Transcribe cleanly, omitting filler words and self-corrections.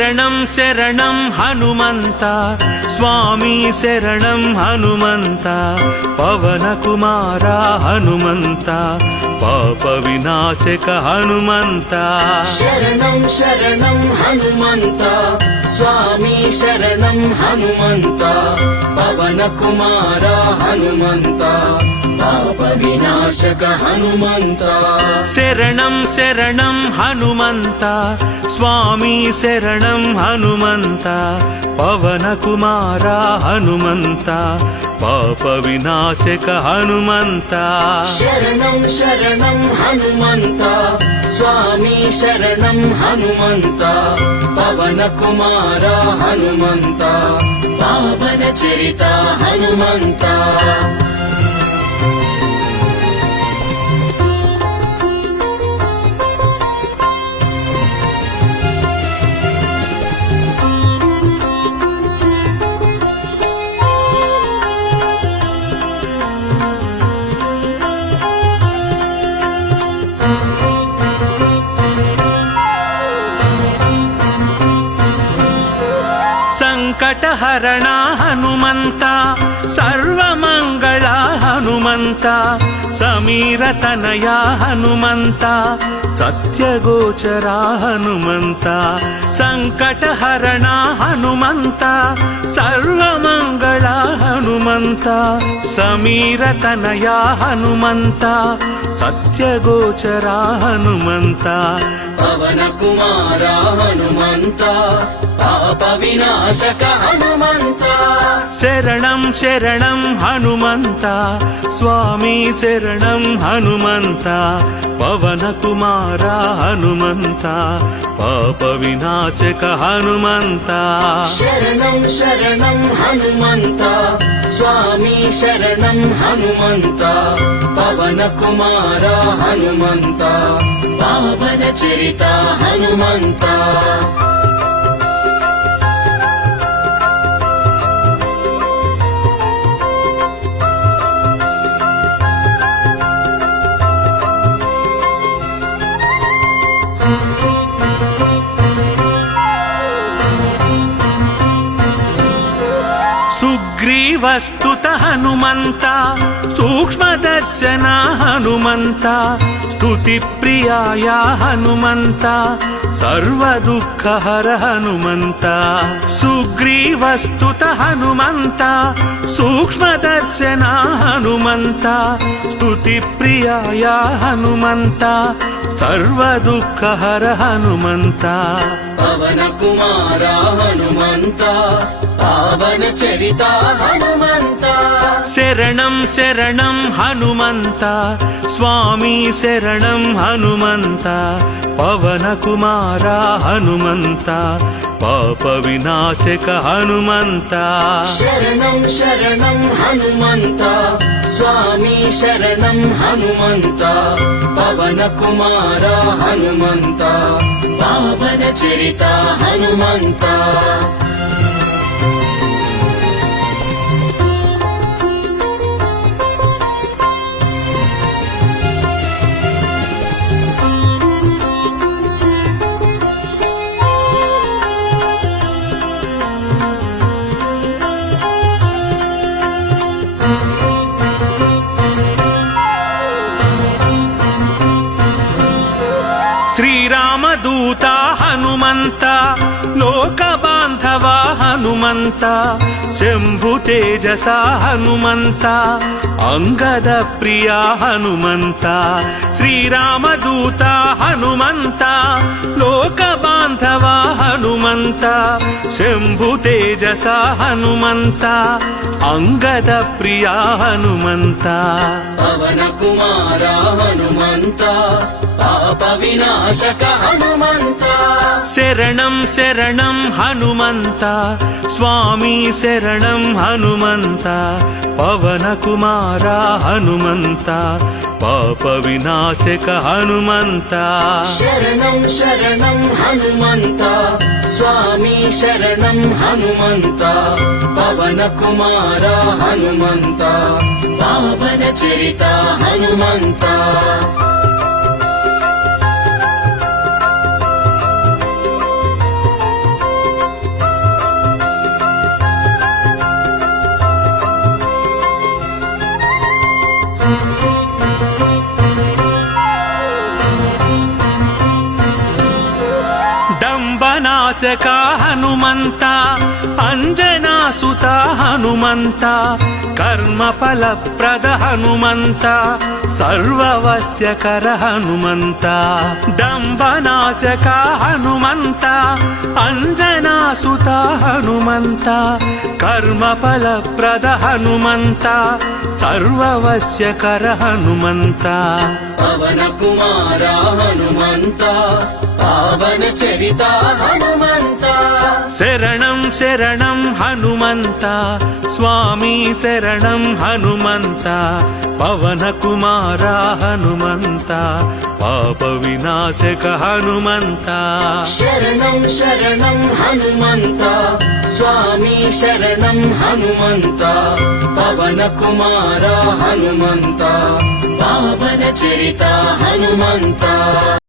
ಶರಣಂ ಶರಣಂ ಹನುಮಂತ ಸ್ವಾಮಿ ಶರಣಂ ಹನುಮಂತ ಪವನ ಕುಮಾರ ಹನುಮಂತ ಪಾಪ ವಿನಾಶಕ ಹನುಮಂತ ಶರಣಂ ಶರಣಂ ಹನುಮಂತ ಸ್ವಾಮಿ ಶರಣಂ ಹನುಮಂತ ಪವನ ಕುಮಾರ ಹನುಮಂತ ಪಾಪ ವಿನಾಶಕ ಹನುಮಂತ ಶರಣಂ ಶರಣಂ ಹನುಮಂತ ಸ್ವಾಮಿ ಶರಣಂ ಹನುಮಂತ ಪವನ ಕುಮಾರ ಹನುಮಂತ ಪಾಪ ವಿನಾಶಕ ಹನುಮಂತ ಶರಣಂ ಶರಣಂ ಹನುಮಂತ ಸ್ವಾಮಿ ಶರಣಂ ಹನುಮಂತ ಪವನ ಕುಮಾರ ಹನುಮಂತ ಪಾವನ ಚರಿತ ಹನುಮಂತ ಸಂಕಟಹರಣ ಹನುಮಂತ ಸರ್ವಮಂಗಳ ಹನುಮಂತ ಸಮೀರತನಯ ಹನುಮಂತ ಸತ್ಯಗೋಚರ ಹನುಮಂತ ಸಂಕಟಹರಣ ಹನುಮಂತ ಸರ್ವಮಂಗಳ ಹನುಮಂತ ಸಮೀರತನಯ ಹನುಮಂತ ಸತ್ಯಗೋಚರ ಹನುಮಂತ ಪವನ ಕುಮಾರ ಹನುಮಂತ ಪಾಪ ವಿನಾಶಕ ಹನುಮಂತ ಶರಣಂ ಶರಣಂ ಹನುಮಂತ ಸ್ವಾಮಿ ಶರಣಂ ಹನುಮಂತ ಪವನ ಕುಮಾರ ಹನುಮಂತ ಪಾಪ ವಿನಾಶಕ ಹನುಮಂತ ಶರಣಂ ಶರಣಂ ಹನುಮಂತ ಸ್ವಾಮಿ ಶರಣಂ ಹನುಮಂತ ಪವನ ಕುಮಾರ ಹನುಮಂತ ಪಾವನ ಚರಿತ ಹನುಮಂತ ಸುಗ್ರೀವಸ್ತುತ ಹನುಮಂತ ಸೂಕ್ಷ್ಮದರ್ಶನ ಹನುಮಂತ ಸ್ತುತಿ ಪ್ರಿಯಾಯ ಹನುಮಂತ ಸರ್ವ ದುಃಖ ಹರ ಹನುಮಂತ ಸುಗ್ರೀವಸ್ತುತ ಹನುಮಂತ ಸೂಕ್ಷ್ಮದರ್ಶನ ಹನುಮಂತ ಸ್ತುತಿ ಪ್ರಿಯಾಯ ಹನುಮಂತ ಸರ್ವ ದುಃಖ ಹರ ಹನುಮಂತ ಪವನ ಕುಮಾರ ಹನುಮಂತ ಪಾವನ ಚರಿತ ಹನುಮಂತ ಶರಣಂ ಶರಣಂ ಹನುಮಂತ ಸ್ವಾಮಿ ಶರಣಂ ಹನುಮಂತ ಪವನ ಕುಮಾರ ಹನುಮಂತ ಪಾಪ ವಿನಾಶಕ ಹನುಮಂತ ಶರಣಂ ಶರಣಂ ಹನುಮಂತ ಸ್ವಾಮಿ ಶರಣಂ ಹನುಮಂತ ಪವನ ಕುಮಾರ ಹನುಮಂತ ಪಾವನ ಚರಿತ ಹನುಮಂತ ಶ್ರೀರಾಮದೂತ ಹನುಮಂತ ಲೋಕ ಬಾಂಧವ ಹನುಮಂತ ಶಂಭು ತೇಜಸ ಹನುಮಂತ ಅಂಗದ ಪ್ರಿಯ ಹನುಮಂತ ಶ್ರೀರಾಮದೂತ ಹನುಮಂತ ಲೋಕ ಬಾಂಧವ ಹನುಮಂತ ಶಂಭು ತೇಜಸ ಹನುಮಂತ ಅಂಗದ ಪ್ರಿಯ ಹನುಮಂತ ಪವನ ಕುಮಾರ ಹನುಮಂತ ಪಾಪ ವಿನಾಶಕ ಹನುಮಂತ ಶರಣಂ ಶರಣಂ ಹನುಮಂತ ಸ್ವಾಮಿ ಶರಣಂ ಹನುಮಂತ ಪವನ ಕುಮಾರ ಹನುಮಂತ ಪಾಪ ವಿನಾಶಕ ಹನುಮಂತ ಶರಣಂ ಶರಣಂ ಹನುಮಂತ ಸ್ವಾಮಿ ಶರಣಂ ಹನುಮಂತ ಪವನ ಕುಮಾರ ಹನುಮಂತ ಪಾವನ ಚರಿತ ಹನುಮಂತ ನಾಶಕ ಹನುಮಂತ ಅಂಜನಾಸುತ ಹನುಮಂತ ಕರ್ಮ ಫಲಪ್ರದ ಹನುಮಂತ ಸರ್ವವಶ್ಯಕರ ಹನುಮಂತ ದಂಬನಾಶಕ ಹನುಮಂತ ಅಂಜನಾಸುತ ಹನುಮಂತ ಕರ್ಮ ಫಲಪ್ರದ ಹನುಮಂತ ಸರ್ವವಶ್ಯಕರ ಹನುಮಂತ ಪವನ ಕುಮಾರ ಹನುಮಂತ ಪಾವನ ಚರಿತ ಹನುಮಂತ శరణం శరణం హనుమంత స్వామి శరణం హనుమంత పవన కుమార హనుమంత పాప వినాశక హనుమంత శరణం శరణం హనుమంత స్వామి శరణం హనుమంత పవన కుమార హనుమంత పావన చరిత హనుమంత